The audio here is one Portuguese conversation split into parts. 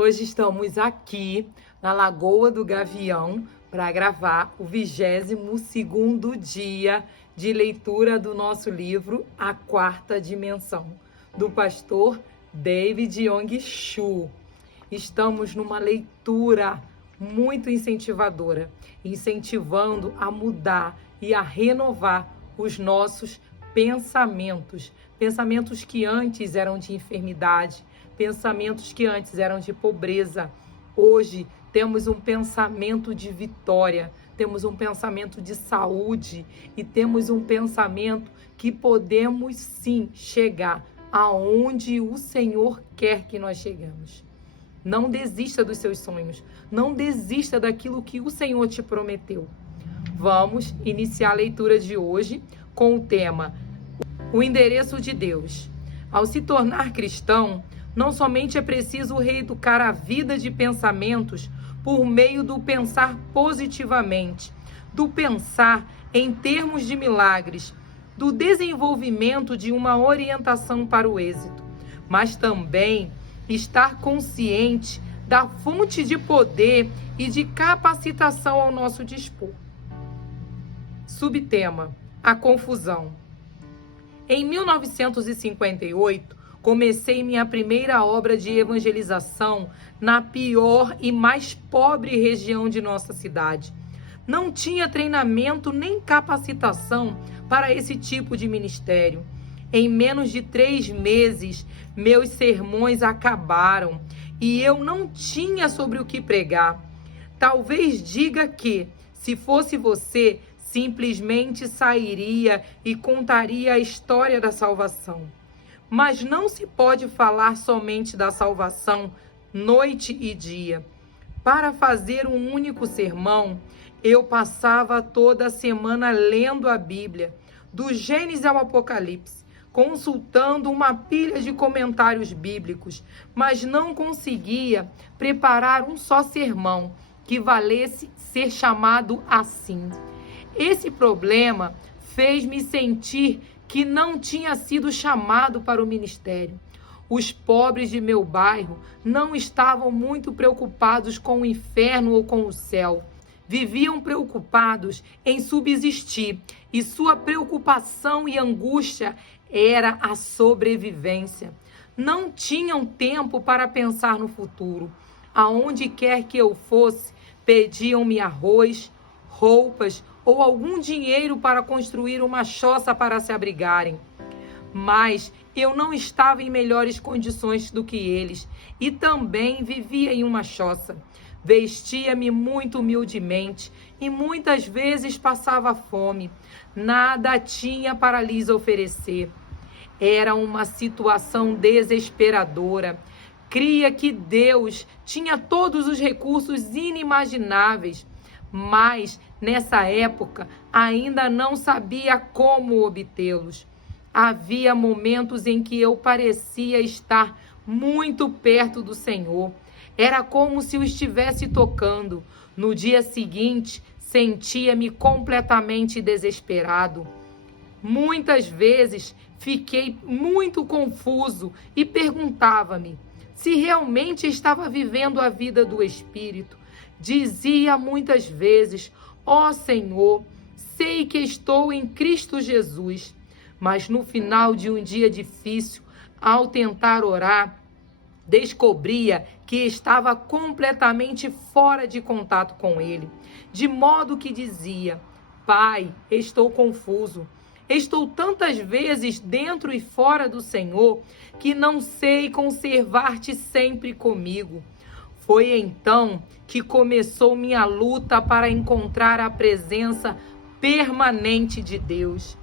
Hoje estamos aqui na Lagoa do Gavião para gravar o 22º dia de leitura do nosso livro A Quarta Dimensão, do pastor David Yong Chu. Estamos numa leitura muito incentivadora, incentivando a mudar e a renovar os nossos pensamentos. Pensamentos que antes eram de enfermidade, pensamentos que antes eram de pobreza. Hoje temos um pensamento de vitória, temos um pensamento de saúde e temos um pensamento que podemos sim chegar aonde o Senhor quer que nós cheguemos. Não desista dos seus sonhos, não desista daquilo que o Senhor te prometeu. Vamos iniciar a leitura de hoje com o tema O Endereço de Deus. Ao se tornar cristão, não somente é preciso reeducar a vida de pensamentos por meio do pensar positivamente, do pensar em termos de milagres, do desenvolvimento de uma orientação para o êxito, mas também estar consciente da fonte de poder e de capacitação ao nosso dispor. Subtema: a confusão. Em 1958, comecei minha primeira obra de evangelização na pior e mais pobre região de nossa cidade. Não tinha treinamento nem capacitação para esse tipo de ministério. Em menos de 3 meses, meus sermões acabaram e eu não tinha sobre o que pregar. Talvez diga que, se fosse você, simplesmente sairia e contaria a história da salvação. Mas não se pode falar somente da salvação noite e dia. Para fazer um único sermão, eu passava toda a semana lendo a Bíblia, do Gênesis ao Apocalipse, consultando uma pilha de comentários bíblicos, mas não conseguia preparar um só sermão que valesse ser chamado assim. Esse problema fez-me sentir que não tinha sido chamado para o ministério. Os pobres de meu bairro não estavam muito preocupados com o inferno ou com o céu. Viviam preocupados em subsistir e sua preocupação e angústia era a sobrevivência. Não tinham tempo para pensar no futuro. Aonde quer que eu fosse, pediam-me arroz, roupas ou algum dinheiro para construir uma choça para se abrigarem. Mas eu não estava em melhores condições do que eles e também vivia em uma choça. Vestia-me muito humildemente e muitas vezes passava fome. Nada tinha para lhes oferecer. Era uma situação desesperadora. Cria que Deus tinha todos os recursos inimagináveis, mas nessa época ainda não sabia como obtê-los. Havia momentos em que eu parecia estar muito perto do Senhor. Era como se o estivesse tocando. No dia seguinte, sentia-me completamente desesperado. Muitas vezes fiquei muito confuso e perguntava-me se realmente estava vivendo a vida do Espírito. Dizia muitas vezes: ó Senhor, sei que estou em Cristo Jesus. Mas no final de um dia difícil, ao tentar orar, descobria que estava completamente fora de contato com Ele. De modo que dizia: Pai, estou confuso. Estou tantas vezes dentro e fora do Senhor que não sei conservar-te sempre comigo. Foi então que começou minha luta para encontrar a presença permanente de Deus.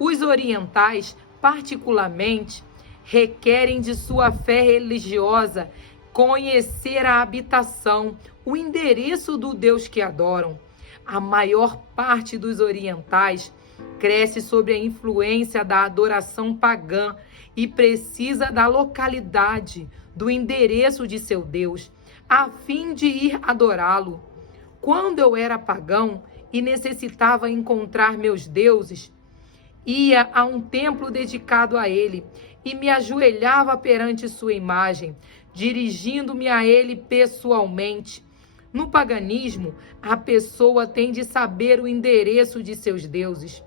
Os orientais, particularmente, requerem de sua fé religiosa conhecer a habitação, o endereço do Deus que adoram. A maior parte dos orientais cresce sob a influência da adoração pagã e precisa da localidade, do endereço de seu Deus, a fim de ir adorá-lo. Quando eu era pagão e necessitava encontrar meus deuses, ia a um templo dedicado a ele e me ajoelhava perante sua imagem. dirigindo-me a ele pessoalmente. No paganismo, a pessoa tem de saber o endereço de seus deuses.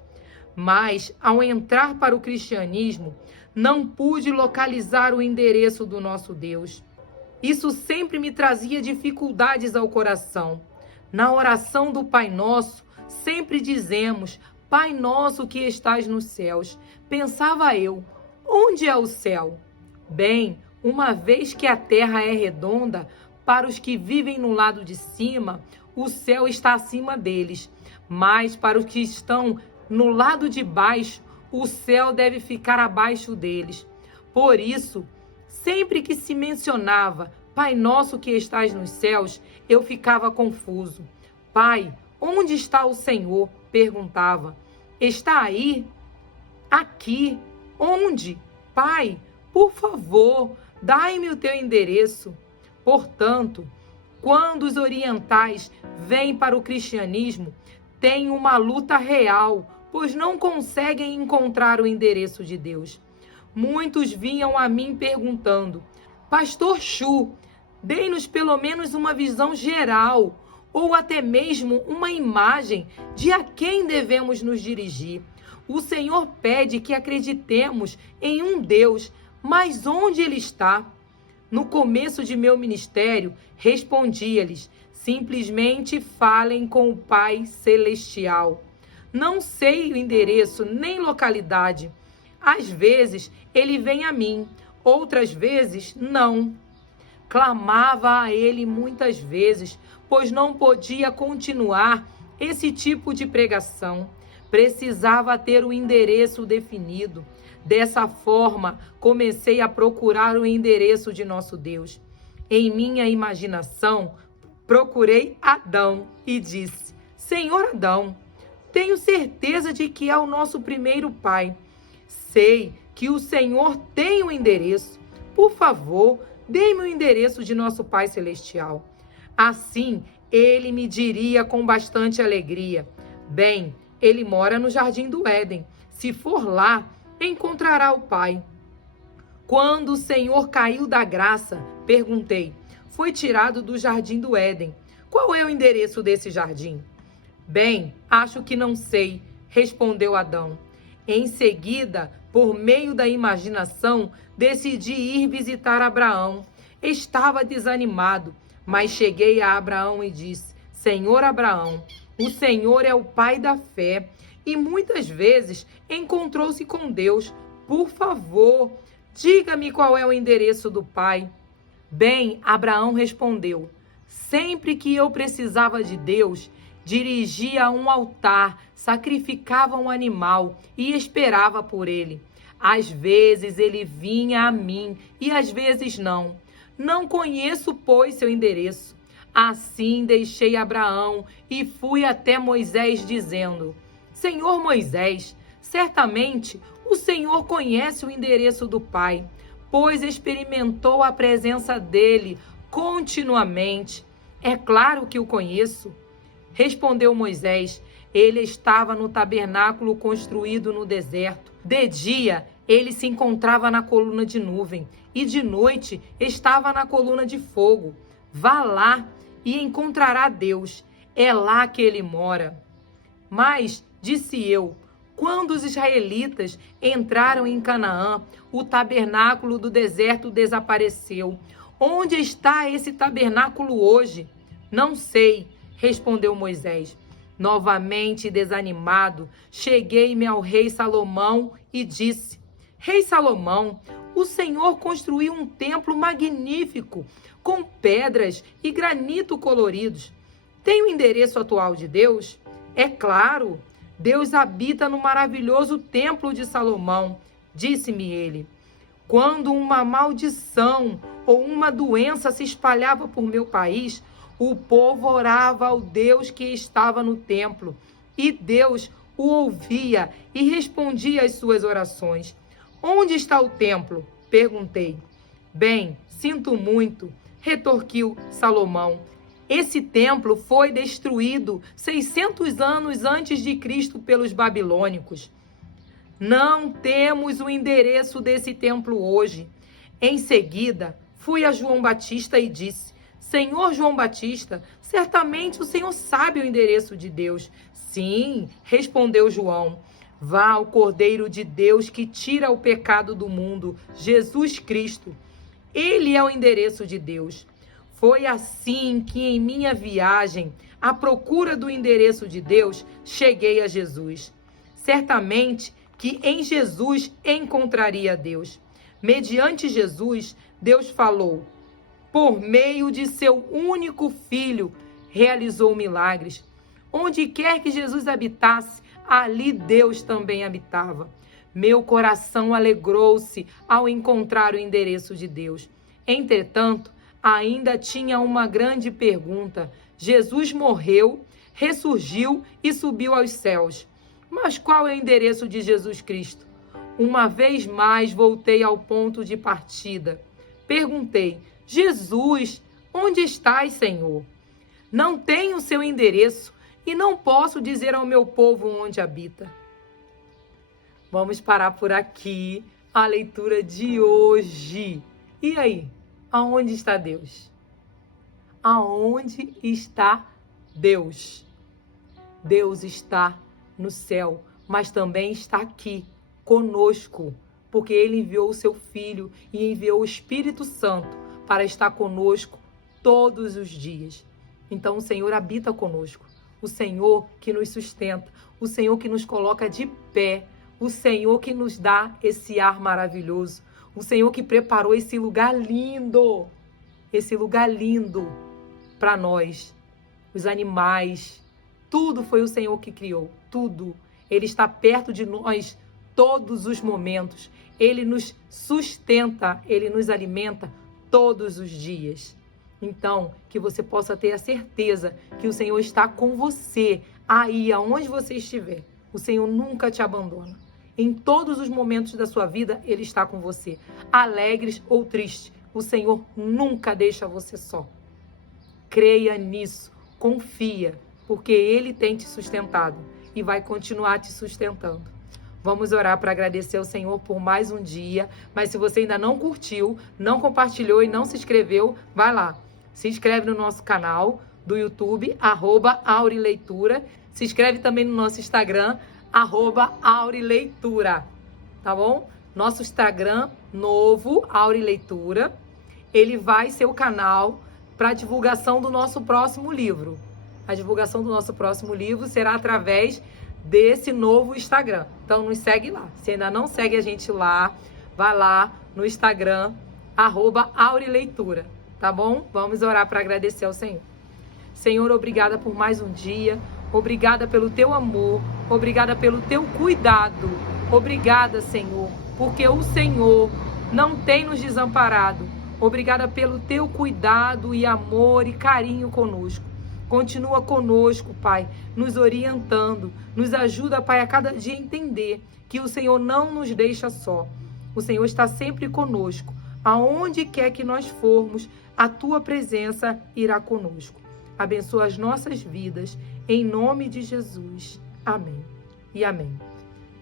Mas, ao entrar para o cristianismo, não pude localizar o endereço do nosso Deus. Isso sempre me trazia dificuldades ao coração. Na oração do Pai Nosso, sempre dizemos: Pai Nosso que estás nos céus. Pensava eu, onde é o céu? Bem, uma vez que a terra é redonda, para os que vivem no lado de cima, o céu está acima deles. Mas para os que estão no lado de baixo, o céu deve ficar abaixo deles. Por isso, sempre que se mencionava Pai Nosso que estás nos céus, eu ficava confuso. Pai, onde está o Senhor? Perguntava. Está aí? Aqui? Onde? Pai, por favor, dai-me o teu endereço. Portanto, quando os orientais vêm para o cristianismo, têm uma luta real, pois não conseguem encontrar o endereço de Deus. Muitos vinham a mim perguntando: Pastor Chu, dê-nos pelo menos uma visão geral, ou até mesmo uma imagem de a quem devemos nos dirigir. O Senhor pede que acreditemos em um Deus, mas onde Ele está? No começo de meu ministério, respondia-lhes: simplesmente falem com o Pai Celestial. Não sei o endereço nem localidade. Às vezes ele vem a mim, outras vezes não. Clamava a ele muitas vezes, pois não podia continuar esse tipo de pregação. Precisava ter o endereço definido. Dessa forma, comecei a procurar o endereço de nosso Deus. Em minha imaginação, procurei Adão e disse: Senhor Adão, tenho certeza de que é o nosso primeiro pai. Sei que o Senhor tem o endereço. Por favor, dê-me o endereço de nosso Pai Celestial. Assim, ele me diria com bastante alegria: bem, ele mora no Jardim do Éden. Se for lá, encontrará o Pai. Quando o Senhor caiu da graça, perguntei: foi tirado do Jardim do Éden. Qual é o endereço desse jardim? Bem, acho que não sei, respondeu Adão. Em seguida, por meio da imaginação, decidi ir visitar Abraão. Estava desanimado, mas cheguei a Abraão e disse: Senhor Abraão, o Senhor é o pai da fé e muitas vezes encontrou-se com Deus. Por favor, diga-me qual é o endereço do Pai. Bem, Abraão respondeu: sempre que eu precisava de Deus, dirigia a um altar, sacrificava um animal e esperava por ele. Às vezes ele vinha a mim e às vezes não. Não conheço, pois, seu endereço. Assim deixei Abraão e fui até Moisés, dizendo: Senhor Moisés, certamente o Senhor conhece o endereço do Pai, pois experimentou a presença dele continuamente. É claro que o conheço. Respondeu Moisés: ele estava no tabernáculo construído no deserto. De dia, ele se encontrava na coluna de nuvem, e de noite estava na coluna de fogo. Vá lá e encontrará Deus. É lá que ele mora. Mas, disse eu, quando os israelitas entraram em Canaã, o tabernáculo do deserto desapareceu. Onde está esse tabernáculo hoje? Não sei, respondeu Moisés. Novamente desanimado, cheguei-me ao rei Salomão e disse: Rei Salomão, o Senhor construiu um templo magnífico, com pedras e granito coloridos. Tem o endereço atual de Deus? É claro, Deus habita no maravilhoso templo de Salomão, disse-me ele. Quando uma maldição ou uma doença se espalhava por meu país, o povo orava ao Deus que estava no templo, e Deus o ouvia e respondia às suas orações. Onde está o templo? Perguntei. Bem, sinto muito, retorquiu Salomão. Esse templo foi destruído 600 anos antes de Cristo pelos babilônicos. Não temos o endereço desse templo hoje. Em seguida, Fui a João Batista e disse: Senhor João Batista, certamente o Senhor sabe o endereço de Deus. Sim, respondeu João. Vá ao Cordeiro de Deus que tira o pecado do mundo, Jesus Cristo. Ele é o endereço de Deus. Foi assim que em minha viagem, à procura do endereço de Deus, cheguei a Jesus. Certamente que em Jesus encontraria Deus. Mediante Jesus, Deus falou. Por meio de seu único Filho, realizou milagres. Onde quer que Jesus habitasse, ali Deus também habitava. Meu coração alegrou-se ao encontrar o endereço de Deus. Entretanto, ainda tinha uma grande pergunta. Jesus morreu, ressurgiu e subiu aos céus. Mas qual é o endereço de Jesus Cristo? Uma vez mais voltei ao ponto de partida. Perguntei: Jesus, onde estás, Senhor? Não tenho seu endereço e não posso dizer ao meu povo onde habita. Vamos parar por aqui a leitura de hoje. E aí, aonde está Deus? Aonde está Deus? Deus está no céu, mas também está aqui conosco, porque Ele enviou o seu Filho e enviou o Espírito Santo para estar conosco todos os dias. Então o Senhor habita conosco, o Senhor que nos sustenta, o Senhor que nos coloca de pé, o Senhor que nos dá esse ar maravilhoso, o Senhor que preparou esse lugar lindo para nós, os animais, tudo foi o Senhor que criou, tudo. Ele está perto de nós todos os momentos. Ele nos sustenta, Ele nos alimenta todos os dias. Então, que você possa ter a certeza que o Senhor está com você, aí aonde você estiver. O Senhor nunca te abandona. Em todos os momentos da sua vida, Ele está com você. Alegres ou tristes, o Senhor nunca deixa você só. Creia nisso, confia, porque Ele tem te sustentado e vai continuar te sustentando. Vamos orar para agradecer ao Senhor por mais um dia. Mas se você ainda não curtiu, não compartilhou e não se inscreveu, vai lá. Se inscreve no nosso canal do YouTube, @aurileitura. Se inscreve também no nosso Instagram, @aurileitura. Tá bom? Nosso Instagram novo, Aurileitura. Ele vai ser o canal para a divulgação do nosso próximo livro. A divulgação do nosso próximo livro será através desse novo Instagram. Então nos segue lá. Se ainda não segue a gente lá, vai lá no Instagram, @aurileitura. Tá bom? Vamos orar para agradecer ao Senhor. Senhor, obrigada por mais um dia. Obrigada pelo teu amor. Obrigada pelo teu cuidado. Obrigada, Senhor, porque o Senhor não tem nos desamparado. Obrigada pelo teu cuidado e amor e carinho conosco. Continua conosco, Pai, nos orientando. Nos ajuda, Pai, a cada dia entender que o Senhor não nos deixa só. O Senhor está sempre conosco. Aonde quer que nós formos, a tua presença irá conosco. Abençoa as nossas vidas, em nome de Jesus. Amém e amém.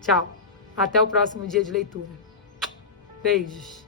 Tchau. Até o próximo dia de leitura. Beijos.